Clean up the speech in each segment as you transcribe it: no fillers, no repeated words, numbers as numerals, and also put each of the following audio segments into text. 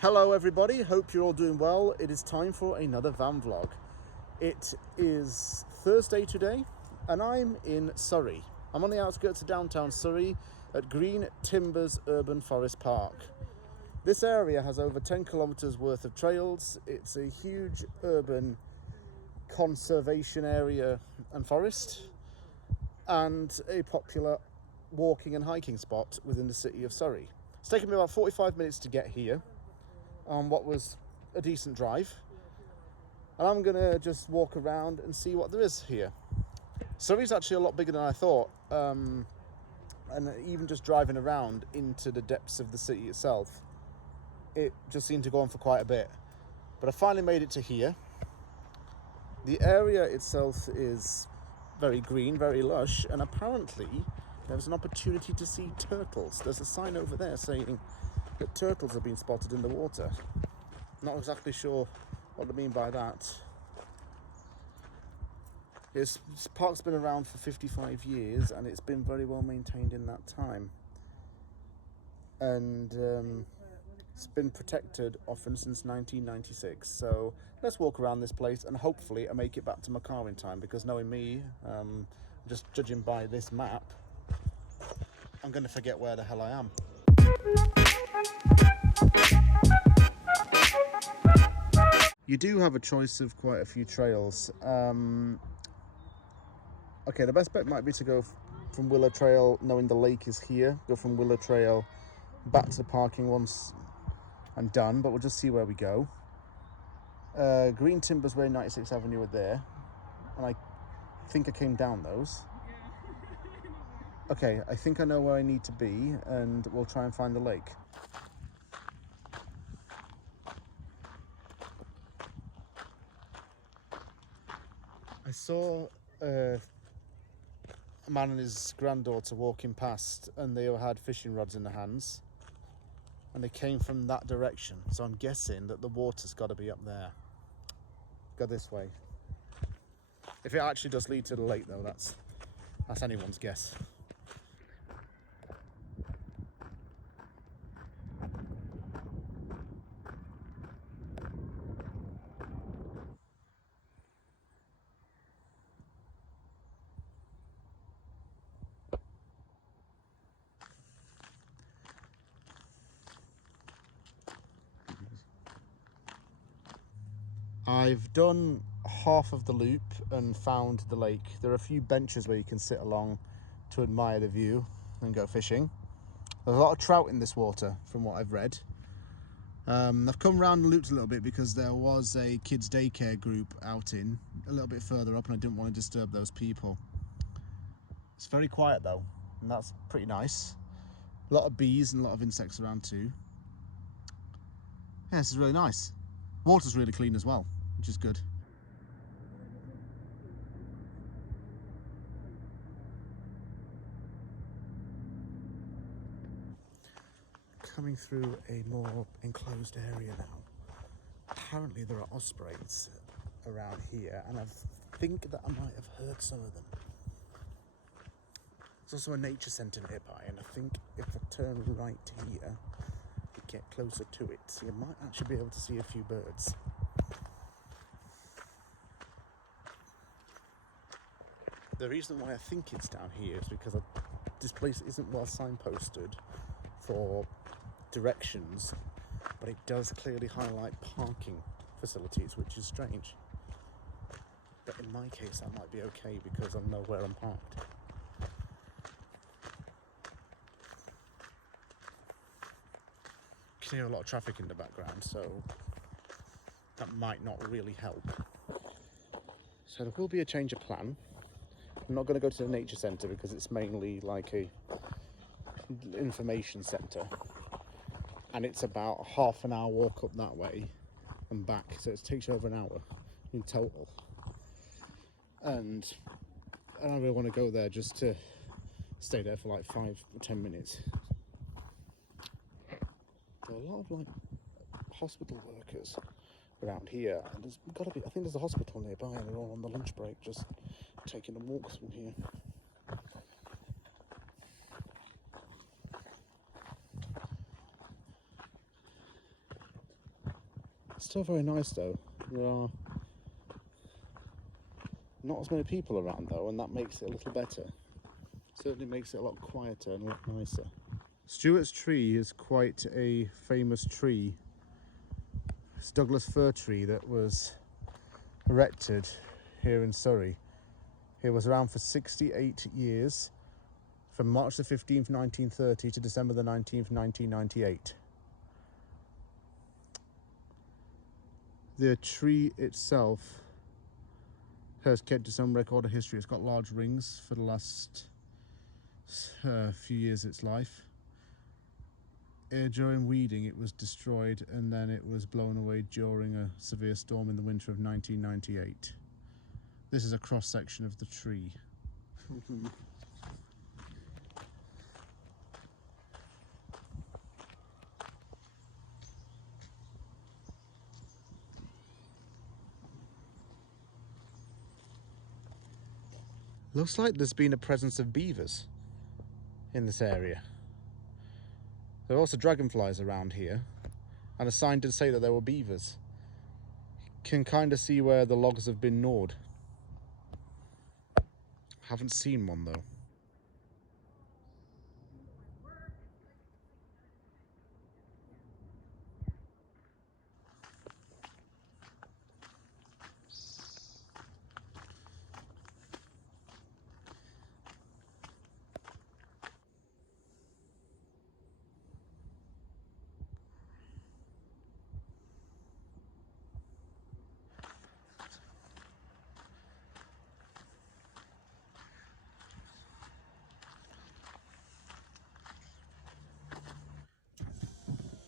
Hello everybody, hope you're all doing well. It is time for another van vlog. It is Thursday today and I'm in Surrey. I'm on the outskirts of downtown Surrey at Green Timbers Urban Forest Park. This area has over 10 kilometres worth of trails. It's a huge urban conservation area and forest and a popular walking and hiking spot within the city of Surrey. It's taken me about 45 minutes to get here on what was a decent drive, and I'm gonna just walk around and see what there is here. Surrey's actually a lot bigger than I thought, and even just driving around into the depths of the city itself, it just seemed to go on for quite a bit. But I finally made it to here. The area itself is very green, very lush, and apparently there's an opportunity to see turtles. There's a sign over there saying that turtles have been spotted in the water. Not exactly sure what I mean by that. This park's been around for 55 years and it's been very well maintained in that time. And it's been protected often since 1996. So let's walk around this place and hopefully I make it back to my car in time, because knowing me, just judging by this map, I'm going to forget where the hell I am. You do have a choice of quite a few trails. Okay, the best bet might be to go from Willow Trail, knowing the lake is here. Go from Willow Trail back to the parking once and done, but we'll just see where we go. Green Timbers Way, 96 Avenue are there, and I think I came down those. Okay, I think I know where I need to be, and we'll try and find the lake. I saw a man and his granddaughter walking past, and they all had fishing rods in their hands, and they came from that direction, so I'm guessing that the water's got to be up there. Go this way. If it actually does lead to the lake though, that's anyone's guess. I've done half of the loop and found the lake. There are a few benches where you can sit along to admire the view and go fishing. There's a lot of trout in this water from what I've read. I've come around and looped a little bit because there was a kids daycare group outing a little bit further up and I didn't want to disturb those people. It's very quiet though, and that's pretty nice. A lot of bees and a lot of insects around too. Yeah, this is really nice. Water's really clean as well, which is good. Coming through a more enclosed area now. Apparently there are ospreys around here, and I think that I might have heard some of them. There's also a nature centre nearby, and I think if I turn right here, we get closer to it, so you might actually be able to see a few birds. The reason why I think it's down here is because this place isn't well signposted for directions, but it does clearly highlight parking facilities, which is strange. But in my case, that might be okay because I know where I'm parked. You can hear a lot of traffic in the background, so that might not really help. So there will be a change of plan. I'm not going to go to the nature centre because it's mainly like a information centre, and it's about a half an hour walk up that way and back, so it takes you over an hour in total, and I don't really want to go there just to stay there for like 5 or 10 minutes. There are a lot of like hospital workers around here, and there's got to be, I think there's a hospital nearby, and they're all on the lunch break just taking a walk through here. Still very nice though. There are not as many people around though, and that makes it a little better. Certainly makes it a lot quieter and a lot nicer. Stuart's tree is quite a famous tree. It's a Douglas fir tree that was erected here in Surrey. It was around for 68 years, from March the 15th, 1930 to December the 19th, 1998. The tree itself has kept its own record of history. It's got large rings for the last few years of its life. During weeding it was destroyed, and then it was blown away during a severe storm in the winter of 1998. This is a cross section of the tree. Looks like there's been a presence of beavers in this area. There are also dragonflies around here, and a sign did say that there were beavers. You can kind of see where the logs have been gnawed. Haven't seen one though.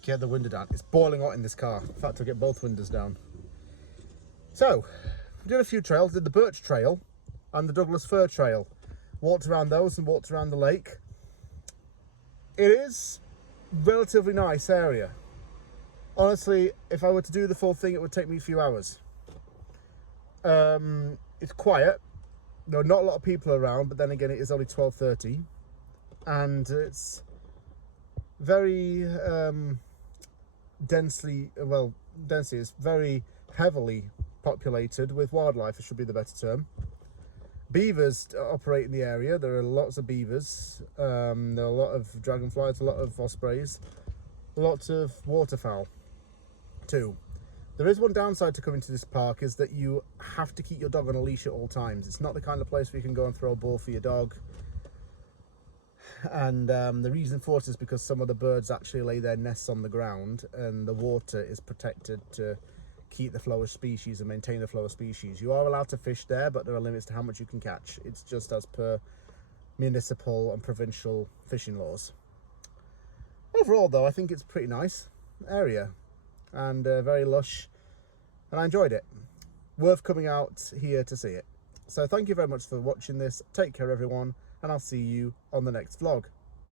Get the window down. It's boiling hot in this car. In fact, I'll get both windows down. So, we did a few trails. Did the Birch Trail and the Douglas Fir Trail. Walked around those and walked around the lake. It is a relatively nice area. Honestly, if I were to do the full thing, it would take me a few hours. It's quiet. There are not a lot of people around, but then again, it is only 12:30. And it's very densely, it's very heavily populated with wildlife, it should be the better term. Beavers operate in the area. There are lots of beavers. There are a lot of dragonflies, a lot of ospreys, lots of waterfowl too. There is one downside to coming to this park, is that you have to keep your dog on a leash at all times. It's not the kind of place where you can go and throw a ball for your dog. And the reason for it is because some of the birds actually lay their nests on the ground, and the water is protected to keep the flow of species and maintain the flow of species. You are allowed to fish there, but there are limits to how much you can catch. It's just as per municipal and provincial fishing laws. Overall though, I think it's a pretty nice area and very lush, and I enjoyed it. Worth coming out here to see it. So thank you very much for watching this. Take care everyone, and I'll see you on the next vlog.